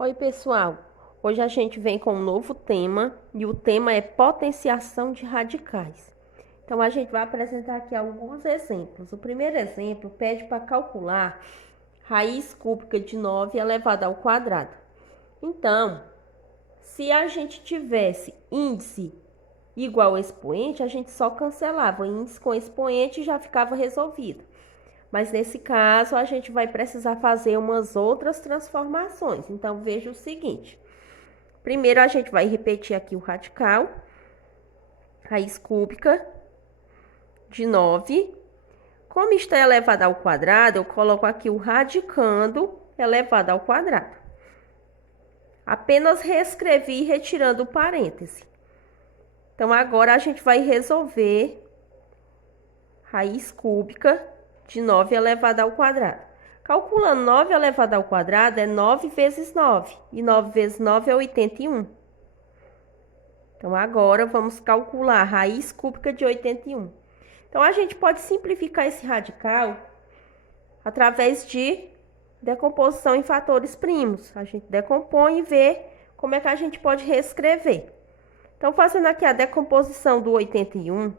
Oi, pessoal. Hoje a gente vem com um novo tema e o tema é potenciação de radicais. Então a gente vai apresentar aqui alguns exemplos. O primeiro exemplo pede para calcular raiz cúbica de 9 elevada ao quadrado. Então, se a gente tivesse índice igual ao expoente, a gente só cancelava índice com expoente e já ficava resolvido. Mas nesse caso, a gente vai precisar fazer umas outras transformações. Então, veja o seguinte. Primeiro, a gente vai repetir aqui o radical. Raiz cúbica de 9. Como está elevado ao quadrado, eu coloco aqui o radicando elevado ao quadrado. Apenas reescrevi retirando o parêntese. Então, agora a gente vai resolver raiz cúbica de 9 elevado ao quadrado. Calculando 9 elevado ao quadrado é 9 vezes 9. E 9 vezes 9 é 81. Então, agora vamos calcular a raiz cúbica de 81. Então, a gente pode simplificar esse radical através de decomposição em fatores primos. A gente decompõe e vê como é que a gente pode reescrever. Então, fazendo aqui a decomposição do 81,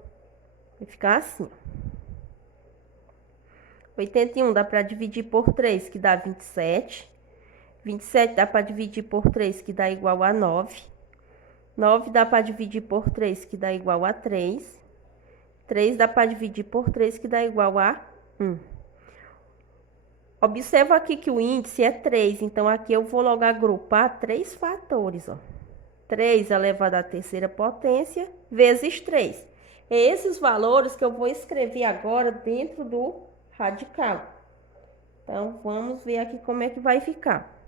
vai ficar assim. 81 dá para dividir por 3, que dá 27. 27 dá para dividir por 3, que dá igual a 9. 9 dá para dividir por 3, que dá igual a 3. 3 dá para dividir por 3, que dá igual a 1. Observa aqui que o índice é 3, então aqui eu vou logo agrupar 3 fatores, ó. 3 elevado à terceira potência vezes 3. É esses valores que eu vou escrever agora dentro do radical. Então, vamos ver aqui como é que vai ficar.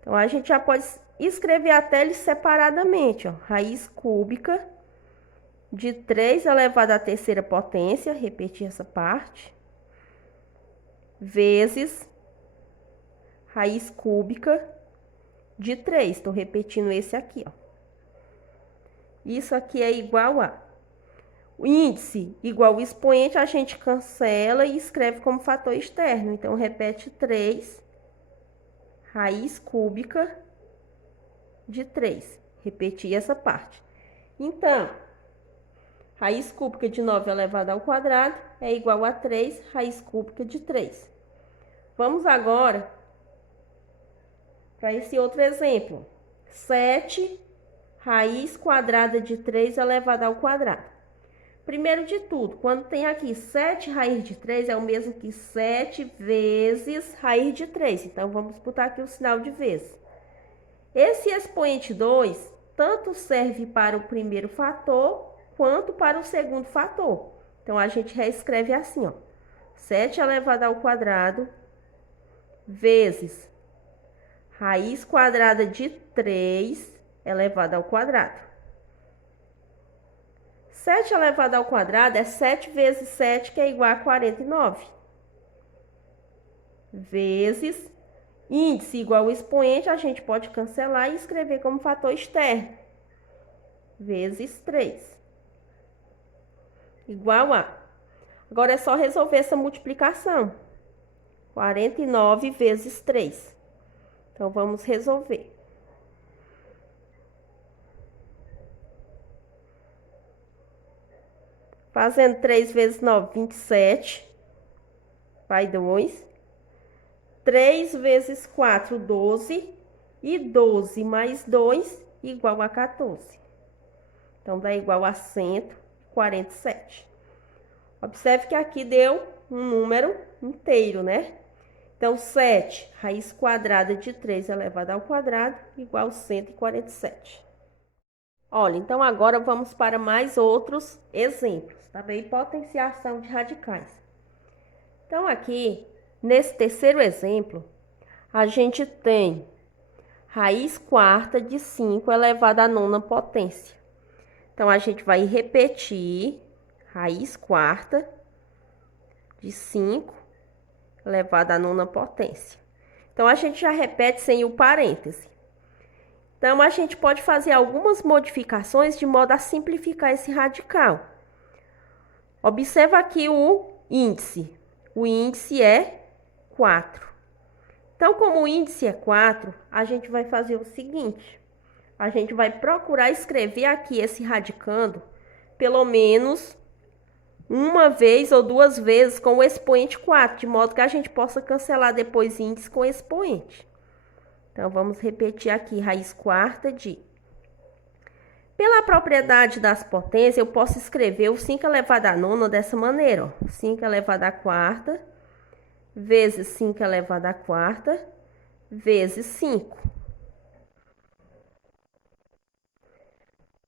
Então, a gente já pode escrever até eles separadamente, ó. Raiz cúbica de 3 elevado à terceira potência, repetir essa parte, vezes raiz cúbica de 3. Estou repetindo esse aqui, ó. Isso aqui é igual a o índice igual ao expoente, a gente cancela e escreve como fator externo. Então, repete 3, raiz cúbica de 3. Repetir essa parte. Então, raiz cúbica de 9 elevado ao quadrado é igual a 3, raiz cúbica de 3. Vamos agora para esse outro exemplo. 7, raiz quadrada de 3 elevado ao quadrado. Primeiro de tudo, quando tem aqui 7 raiz de 3, é o mesmo que 7 vezes raiz de 3. Então, vamos botar aqui o sinal de vezes. Esse expoente 2, tanto serve para o primeiro fator, quanto para o segundo fator. Então, a gente reescreve assim, ó. 7 elevado ao quadrado, vezes raiz quadrada de 3 elevado ao quadrado. 7 elevado ao quadrado é 7 vezes 7, que é igual a 49. Vezes índice igual ao expoente, a gente pode cancelar e escrever como fator externo. Vezes 3. Igual a. Agora é só resolver essa multiplicação. 49 vezes 3. Então, vamos resolver. Fazendo 3 vezes 9, 27. Vai 2. 3 vezes 4, 12. E 12 mais 2, igual a 14. Então, dá igual a 147. Observe que aqui deu um número inteiro, né? Então, 7, raiz quadrada de 3 elevado ao quadrado, igual a 147. Olha, então agora vamos para mais outros exemplos, tá bem? Potenciação de radicais. Então, aqui, nesse terceiro exemplo, a gente tem raiz quarta de 5 elevado à nona potência. Então, a gente vai repetir raiz quarta de 5 elevado à nona potência. Então, a gente já repete sem o parêntese. Então, a gente pode fazer algumas modificações de modo a simplificar esse radical. Observa aqui o índice. O índice é 4. Então, como o índice é 4, a gente vai fazer o seguinte. A gente vai procurar escrever aqui esse radicando pelo menos uma vez ou duas vezes com o expoente 4, de modo que a gente possa cancelar depois índice com expoente. Então, vamos repetir aqui, raiz quarta de... Pela propriedade das potências, eu posso escrever o 5 elevado à nona dessa maneira, ó. 5 elevado à quarta vezes 5 elevado à quarta vezes 5.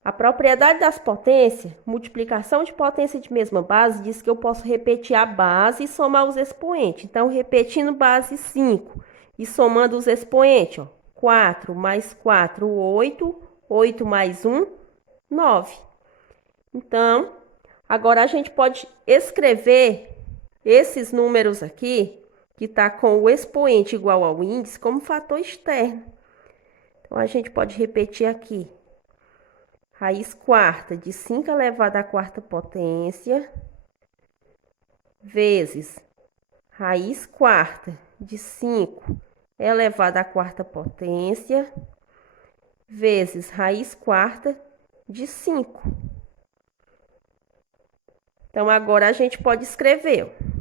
A propriedade das potências, multiplicação de potência de mesma base, diz que eu posso repetir a base e somar os expoentes. Então, repetindo base 5 e somando os expoentes, ó, 4 mais 4, 8, 8 mais 1, 9. Então, agora a gente pode escrever esses números aqui, que está com o expoente igual ao índice, como fator externo. Então, a gente pode repetir aqui. Raiz quarta de 5 elevado à quarta potência vezes raiz quarta de 5 elevado à quarta potência vezes raiz quarta de 5. Então, agora a gente pode escrever, ó.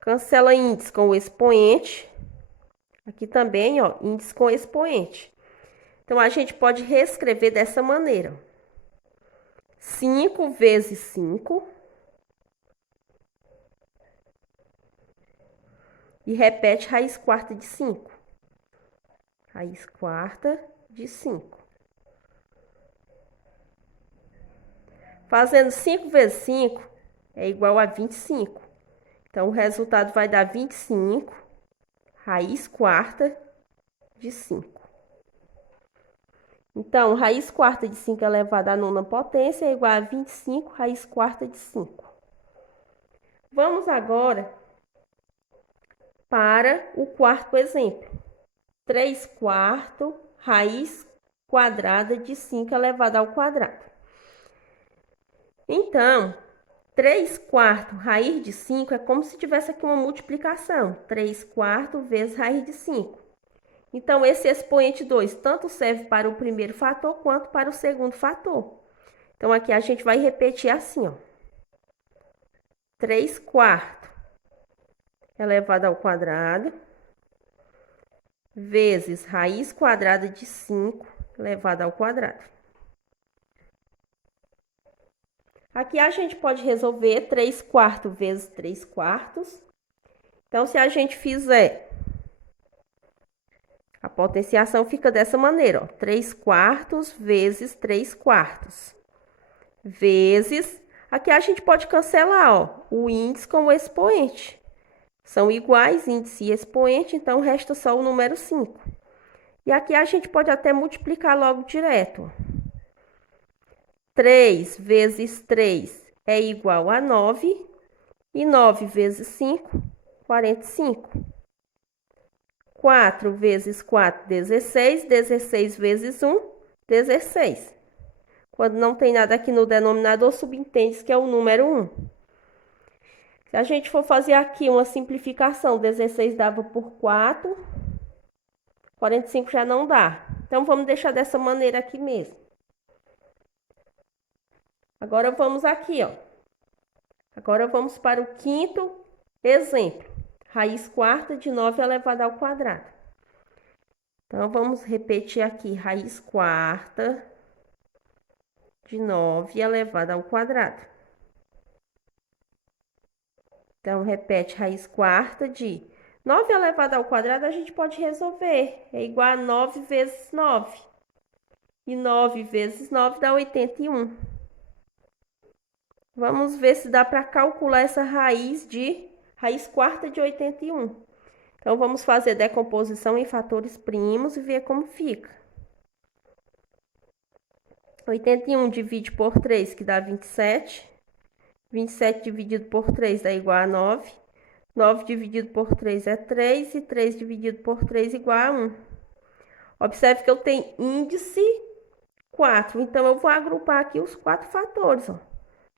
Cancela índice com o expoente. Aqui também, ó, índice com expoente. Então, a gente pode reescrever dessa maneira. 5 vezes 5. E repete raiz quarta de 5. Raiz quarta de 5. Fazendo 5 vezes 5 é igual a 25. Então, o resultado vai dar 25, raiz quarta de 5. Então, raiz quarta de 5 elevado à nona potência é igual a 25, raiz quarta de 5. Vamos agora para o quarto exemplo. 3 quartos, raiz quadrada de 5 elevado ao quadrado. Então, 3 quartos raiz de 5 é como se tivesse aqui uma multiplicação. 3 quartos vezes raiz de 5. Então, esse expoente 2 tanto serve para o primeiro fator quanto para o segundo fator. Então, aqui a gente vai repetir assim, ó. 3 quartos elevado ao quadrado vezes raiz quadrada de 5 elevado ao quadrado. Aqui a gente pode resolver 3 quartos vezes 3 quartos. Então, se a gente fizer, a potenciação fica dessa maneira, ó. 3 quartos vezes 3 quartos. Vezes, aqui a gente pode cancelar, ó, o índice com o expoente. São iguais, índice e expoente, então resta só o número 5. E aqui a gente pode até multiplicar logo direto, ó. 3 vezes 3 é igual a 9. E 9 vezes 5, 45. 4 vezes 4, 16. 16 vezes 1, 16. Quando não tem nada aqui no denominador, subentende que é o número 1. Se a gente for fazer aqui uma simplificação, 16 dava por 4. 45 já não dá. Então, vamos deixar dessa maneira aqui mesmo. Agora, vamos aqui, ó. Agora, vamos para o quinto exemplo. Raiz quarta de 9 elevado ao quadrado. Então, vamos repetir aqui. Raiz quarta de 9 elevado ao quadrado. Então, repete raiz quarta de 9 elevado ao quadrado, a gente pode resolver. É igual a 9 vezes 9. E 9 vezes 9 dá 81. Vamos ver se dá para calcular essa raiz quarta de 81. Então, vamos fazer decomposição em fatores primos e ver como fica. 81 divide por 3, que dá 27. 27 dividido por 3 dá igual a 9. 9 dividido por 3 é 3. E 3 dividido por 3 igual a 1. Observe que eu tenho índice 4. Então, eu vou agrupar aqui os 4 fatores, ó.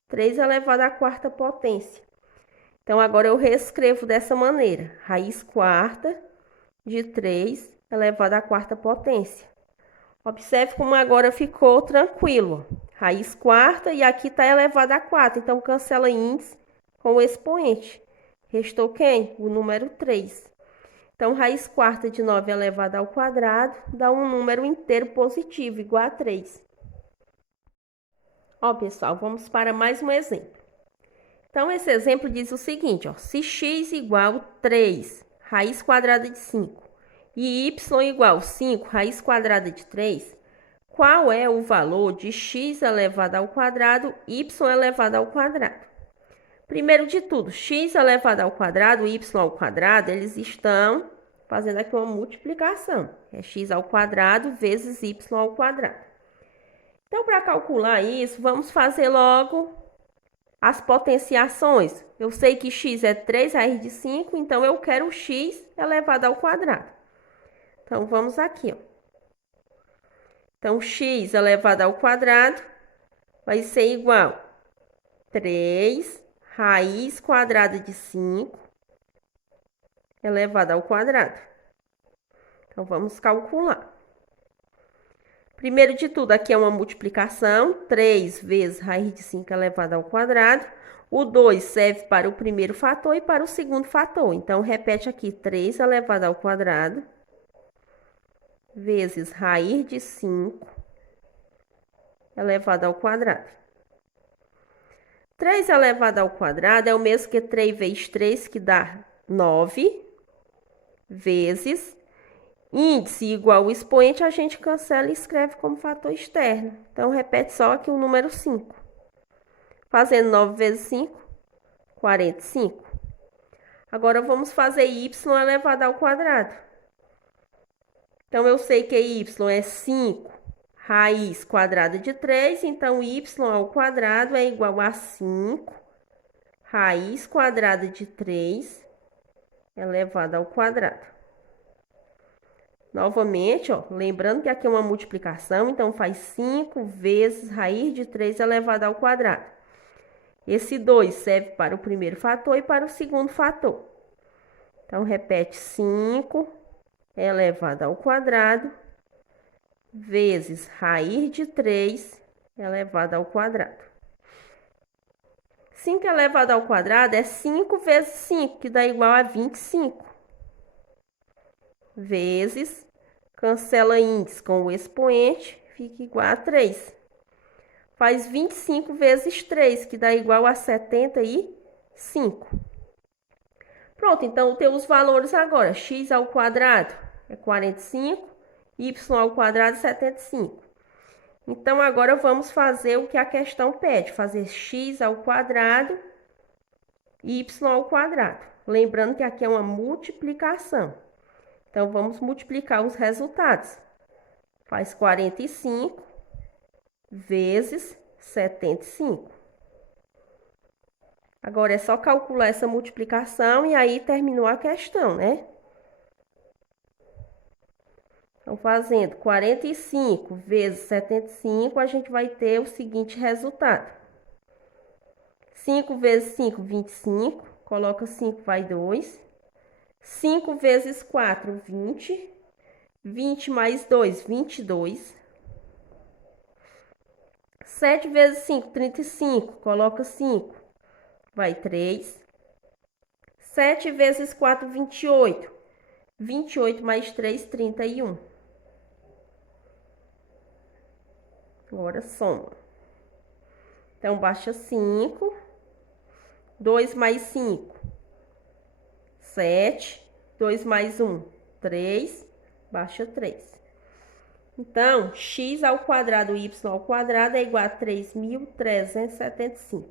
3 elevado à quarta potência. Então, agora eu reescrevo dessa maneira. Raiz quarta de 3 elevado à quarta potência. Observe como agora ficou tranquilo. Raiz quarta e aqui está elevado a 4. Então, cancela índice com o expoente. Restou quem? O número 3. Então, raiz quarta de 9 elevado ao quadrado dá um número inteiro positivo, igual a 3. Ó, pessoal, vamos para mais um exemplo. Então, esse exemplo diz o seguinte, ó. Se x igual 3, raiz quadrada de 5, e y igual 5, raiz quadrada de 3, qual é o valor de x elevado ao quadrado, y elevado ao quadrado? Primeiro de tudo, x elevado ao quadrado, y ao quadrado, eles estão fazendo aqui uma multiplicação. É x ao quadrado vezes y ao quadrado. Então, para calcular isso, vamos fazer logo as potenciações. Eu sei que x é 3 raiz de 5, então eu quero x elevado ao quadrado. Então, vamos aqui, ó. Então, x elevado ao quadrado vai ser igual a 3 raiz quadrada de 5 elevado ao quadrado. Então, vamos calcular. Primeiro de tudo, aqui é uma multiplicação. 3 vezes raiz de 5 elevado ao quadrado. O 2 serve para o primeiro fator e para o segundo fator. Então, repete aqui, 3 elevado ao quadrado vezes raiz de 5 elevado ao quadrado. 3 elevado ao quadrado é o mesmo que 3 vezes 3, que dá 9, vezes índice igual ao expoente, a gente cancela e escreve como fator externo. Então, repete só aqui o número 5. Fazendo 9 vezes 5, 45. Agora, vamos fazer y elevado ao quadrado. Então, eu sei que y é 5 raiz quadrada de 3, então y ao quadrado é igual a 5 raiz quadrada de 3 elevado ao quadrado. Novamente, ó, lembrando que aqui é uma multiplicação, então faz 5 vezes raiz de 3 elevado ao quadrado. Esse 2 serve para o primeiro fator e para o segundo fator. Então, repete 5 elevado ao quadrado vezes raiz de 3 elevado ao quadrado. 5 elevado ao quadrado é 5 vezes 5, que dá igual a 25. Vezes, cancela índice com o expoente, fica igual a 3. Faz 25 vezes 3, que dá igual a 75. Pronto, então eu tenho os valores agora. X ao quadrado é 45, y ao quadrado é 75. Então, agora vamos fazer o que a questão pede. Fazer x ao quadrado, y ao quadrado. Lembrando que aqui é uma multiplicação. Então, vamos multiplicar os resultados. Faz 45 vezes 75. Agora, é só calcular essa multiplicação e aí terminou a questão, né? Então, fazendo 45 vezes 75, a gente vai ter o seguinte resultado. 5 vezes 5, 25. Coloca 5, vai 2. 5 vezes 4, 20. 20 mais 2, 22. 7 vezes 5, 35. Coloca 5, vai 3. 7 vezes 4, 28. 28 mais 3, 31. Agora soma. Então, baixa 5. 2 mais 5, 7. 2 mais 1, 3. Baixa 3. Então, x ao quadrado, y ao quadrado é igual a 3.375.